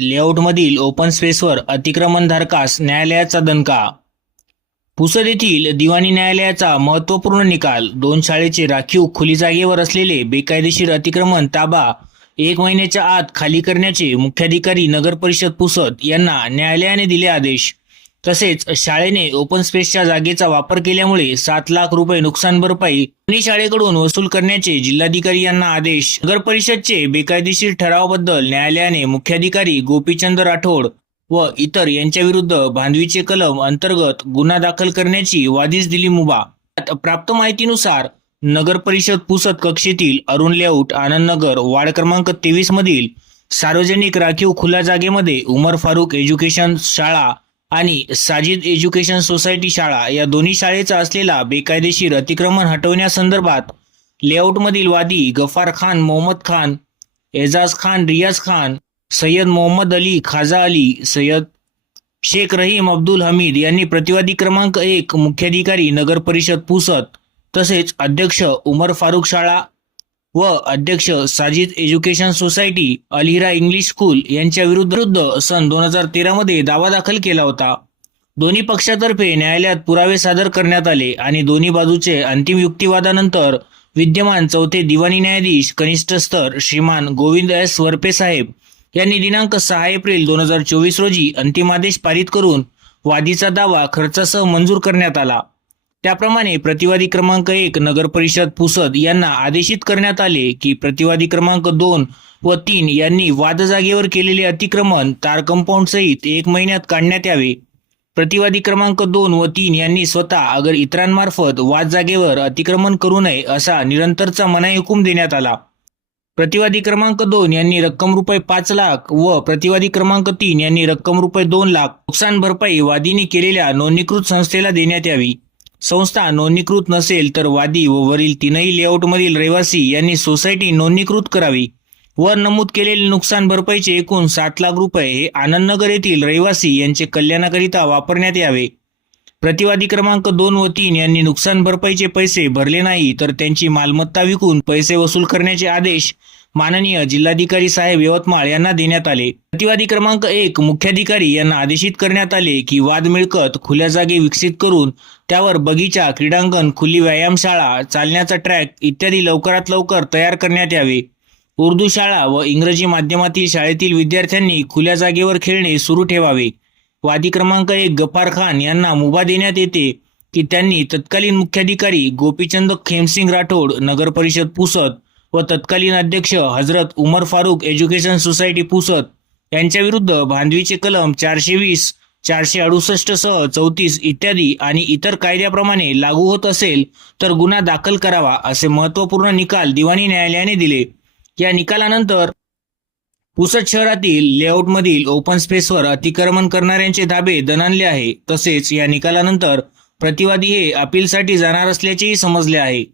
लेआउटमधील open स्पेसवर अतिक्रमणधारकास न्यायालयाचा दणका. पुसद येथील दिवाणी न्यायालयाचा महत्त्वपूर्ण निकाल. दोन शाळेचे राखीव खुली जागेवर असलेले बेकायदेशीर अतिक्रमण ताबा एक महिन्याच्या आत खाली करण्याचे मुख्याधिकारी नगर परिषद पुसद यांना न्यायालयाने दिले आदेश. तसेच शाळेने ओपन स्पेसच्या जागेचा वापर केल्यामुळे सात लाख रुपये नुकसान भरपाई पुणे शाळेकडून वसूल करण्याचे जिल्हाधिकारी यांना आदेश. नगर परिषदचे बेकायदेशीर ठरावाबद्दल न्यायालयाने मुख्याधिकारी गोपीचंद राठोड व इतर यांच्याविरुद्ध बांधवीचे कलम अंतर्गत गुन्हा दाखल करण्याची वादीच दिली मुभा प्राप्त माहितीनुसार नगर परिषद पुसद कक्षेतील अरुण लेआउट आनंदनगर वार्ड क्रमांक तेवीस मधील सार्वजनिक राखीव खुल्या जागेमध्ये उमर फारूक एज्युकेशन शाळा आणि साजिद एज्युकेशन सोसायटी शाळा या दोन्ही शाळेचा असलेला बेकायदेशीर अतिक्रमण हटवण्यासंदर्भात लेआउटमधील वादी गफार खान मोहम्मद खान एजाज खान रियाज खान सय्यद मोहम्मद अली खाजा अली सय्यद शेख रहीम अब्दुल हमीद यांनी प्रतिवादी क्रमांक एक मुख्याधिकारी नगर परिषद पुसत तसेच अध्यक्ष उमर फारुक शाळा व अध्यक्ष Sajid education society Alira English school यांच्या विरुद्ध सन दोन हजार तेरामध्ये दावा दाखल केला होता. दोन्ही पक्षातर्फे न्यायालयात पुरावे सादर करण्यात आले आणि दोन्ही बाजूचे अंतिम युक्तिवादानंतर विद्यमान चौथे दिवाणी न्यायाधीश कनिष्ठ स्तर श्रीमान गोविंद एस. वरपे साहेब यांनी दिनांक सहा एप्रिल दोन हजार चोवीस रोजी अंतिम आदेश पारित करून वादीचा दावा खर्चासह मंजूर करण्यात आला. त्याप्रमाणे प्रतिवादी क्रमांक एक नगर परिषद पुसद यांना आदेशित करण्यात आले की प्रतिवादी क्रमांक दोन व तीन यांनी वाद जागेवर केलेले अतिक्रमण तार कंपाऊंड सहित एक महिन्यात काढण्यात यावे. प्रतिवादी क्रमांक दोन व तीन यांनी स्वतः अगर इतरांमार्फत वाद जागेवर अतिक्रमण करू नये असा निरंतरचा मनाई हुकूम देण्यात आला. प्रतिवादी क्रमांक दोन यांनी रक्कम रुपये पाच लाख व प्रतिवादी क्रमांक तीन यांनी रक्कम रुपये दोन लाख नुकसान भरपाई वादीने केलेल्या नोंदणीकृत संस्थेला देण्यात यावी. संस्था नोंदणीकृत नसेल तर वादी व वरील तीनही लेआउटमधील रहिवासी यांनी सोसायटी नोंदणीकृत करावी. वर नमूद केलेले नुकसान भरपाईचे एकूण सात लाख रुपये हे आनंदनगर येथील रहिवासी यांचे कल्याणाकरिता वापरण्यात यावे. प्रतिवादी क्रमांक दोन व तीन यांनी नुकसान भरपाईचे पैसे भरले नाही तर त्यांची मालमत्ता विकून पैसे वसूल करण्याचे आदेश माननीय जिल्हाधिकारी साहेब यवतमाळ यांना देण्यात आले. प्रतिवादी क्रमांक एक मुख्याधिकारी यांना आदेशित करण्यात आले की वाद मिळकत खुल्या जागी विकसित करून त्यावर बगीचा क्रीडांगण खुली व्यायामशाळा चालण्याचा ट्रॅक इत्यादी लवकरात लवकर तयार करण्यात यावे. उर्दू शाळा व इंग्रजी माध्यमातील शाळेतील विद्यार्थ्यांनी खुल्या जागेवर खेळणे सुरू ठेवावे. वादी क्रमांक एक गफार खान यांना मुभा देण्यात येते की त्यांनी तत्कालीन मुख्याधिकारी गोपीचंद खेमसिंग राठोड नगर परिषद पुसद व तत्कालीन अध्यक्ष हजरत उमर फारूक एज्युकेशन सोसायटी पुसत यांच्याविरुद्ध भांडवीचे कलम चारशे वीस चारशे अडुसष्ट सह चौतीस इत्यादी आणि इतर कायद्याप्रमाणे लागू होत असेल तर गुन्हा दाखल करावा असे महत्त्वपूर्ण निकाल दिवाणी न्यायालयाने दिले. या निकालानंतर पुसद शहरातील लेआउटमधील ओपन स्पेसवर अतिक्रमण करणाऱ्यांचे धाबे दणाणले आहे. तसेच या निकालानंतर प्रतिवादी हे अपीलसाठी जाणार असल्याचेही समजले आहे.